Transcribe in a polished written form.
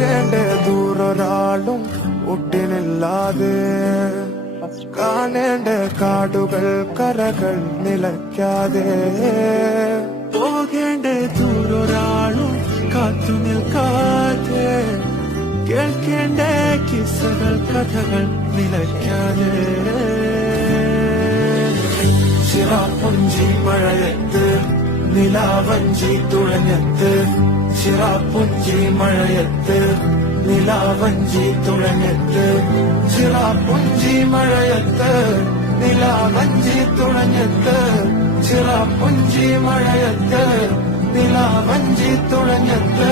പോകേണ്ട ദൂരൊരാളും ഒട്ടിനില്ലാതെ കാണേണ്ട കാടുകൾ കരകൾ നിലയ്ക്കാതെ പോകേണ്ട ദൂരൊരാളും കാത്തു നിൽക്കാതെ കേൾക്കേണ്ട കിസ്സകൾ കഥകൾ നിലയ്ക്കാതെ ചിറാപ്പുഞ്ചി മഴയത്ത് നിലാവഞ്ചി തുഴഞ്ഞത്ത് ചിറാപ്പുഞ്ചി മഴയത്ത് നിലാവഞ്ചി തുഴഞ്ഞത്ത് ചിറാപ്പുഞ്ചി മഴയത്ത് നിലാവഞ്ചി തുഴഞ്ഞത്ത് ചിറാപ്പുഞ്ചി മഴയത്ത് നിലാവഞ്ചി തുഴഞ്ഞത്ത്